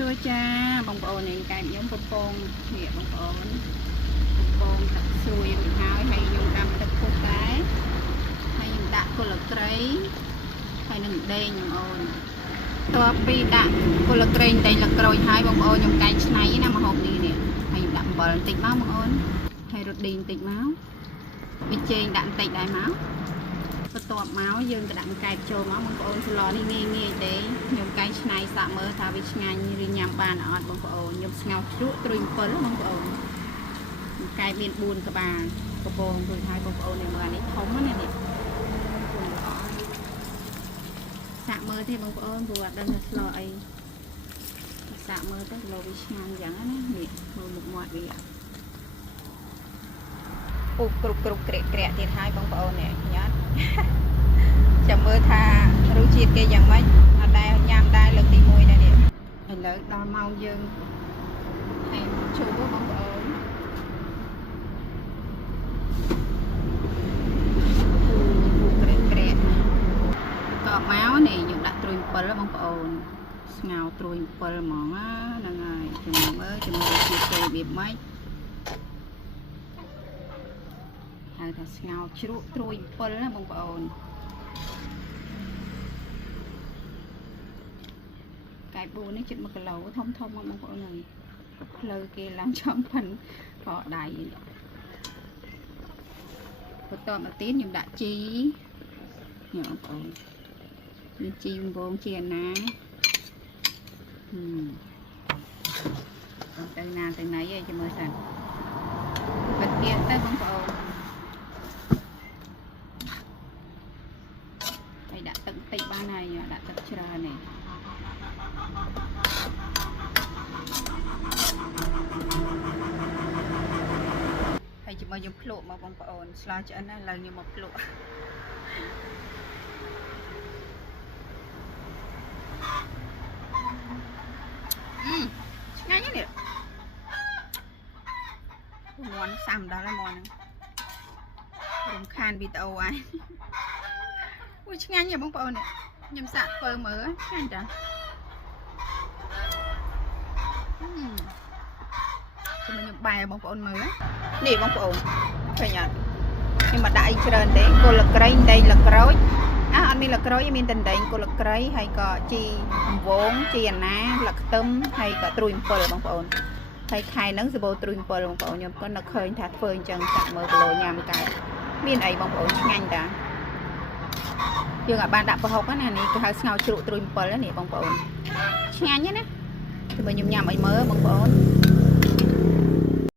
សួរចាបងប្អូននេះកែខ្ញុំកំពុងនេះបងប្អូនកំពុងដាក់ស្រួយរួចហើយខ្ញុំដាំទឹកពុះដែរហើយខ្ញុំដាក់គល់ក្រៃហើយនឹងដេងបងប្អូនតបពីដាក់គល់ក្រៃដេងលក្រូចហើយបងប្អូនខ្ញុំកែច្នៃណាម្ហូបនេះនេះហើយខ្ញុំដាក់អំបិលបន្តិចមកបងប្អូនហើយរ៉ូឌីបន្តិចមកប៊ីចេងដាក់បន្តិចដែរមកបន្ទាប់មកយើងក៏ដាក់កែបចូលមកបងប្អូនស្លនេះងាយទេខ្ញុំកែច្នៃសាកមើលថាវាឆ្ងាញ់ឬញ៉ាំបានអត់បងប្អូនខ្ញុំស្ងោរជ្រក់ត្រួយ7បងប្អូនកែបមាន4ក្បាលកំពងរួចហើយបងប្អូននេះមើលនេះធំណានេះសាកមើលទេបងប្អូនព្រោះអត់ដឹងថាស្លអីសាកមើលទៅស្លវាឆ្ងាញ់យ៉ាងណានេះមើលមុខមាត់វាពុះគ្រប់ក្រែកទៀតហើយបងប្អូននេះញ៉ាំចាំមើលថារសជាតិគេយ៉ាងម៉េចអត់ដែលញ៉ាំដែរលើកទី1ដែរនេះឥឡូវដល់ម៉ោងយើងហើយឈប់បងប្អូនក្រែកតបមកនេះខ្ញុំដាក់ត្រួយ7បងប្អូនស្ងោរត្រួយ7ហ្មងហ្នឹងហើយចាំមើលរសជាតិគេរបៀបម៉េចហៅថាស្ងោរជ្រក់ត្រួយ7ណាបងប្អូនកែប4នេះជិត1គីឡូធំមកបងប្អូនហើយផ្លូវគេឡើងចំផិនខដៃបន្តមកទៀតខ្ញុំដាក់ជីនេះបងប្អូនមានជីវងជីអាណាទៅណាទៅណីឯងចាំមើលសិនបិទទៀនទៅបងប្អូនហើយដាក់ទឹកតិចបានហើយដាក់ទឹកច្រើននេះហើយជាមួយយើងភ្លក់មកបងប្អូនស្លោឆ្អិនណាឡើងខ្ញុំមកភ្លក់ឆ្ងាញ់ណាស់នេះមន់សាំដល់ហើយមន់ហ្នឹងរំខានវីដេអូហើយអូឆ្ងាញ់ហ៎បងប្អូននេះខ្ញុំសាកធ្វើមើលឆ្ងាញ់តាខ្ញុំបែរបងប្អូនមើលនេះបងប្អូនឃើញអត់ខ្ញុំមកដាក់អីច្រើនទេគល់ក្រៃដេងលក្រូចអត់មានលក្រូចមានតែដេងគល់ក្រៃហើយក៏ជីអំវងជីអាណាលខ្ទឹមហើយក៏ត្រួយ7បងប្អូនហើយខែហ្នឹងសបោត្រួយ7បងប្អូនខ្ញុំក៏នឹកឃើញថាធ្វើអញ្ចឹងសាក់មើលគីឡូញ៉ាំកែមានអីបងប្អូនឆ្ងាញ់តាយើងអាចបានដាក់ប្រហុកណានេះគេហៅស្ងោរជ្រក់ត្រួយ7នេះបងប្អូនឆ្ងាញ់ណាស់តែខ្ញុំញ៉ាំអីមើលបងប្អូន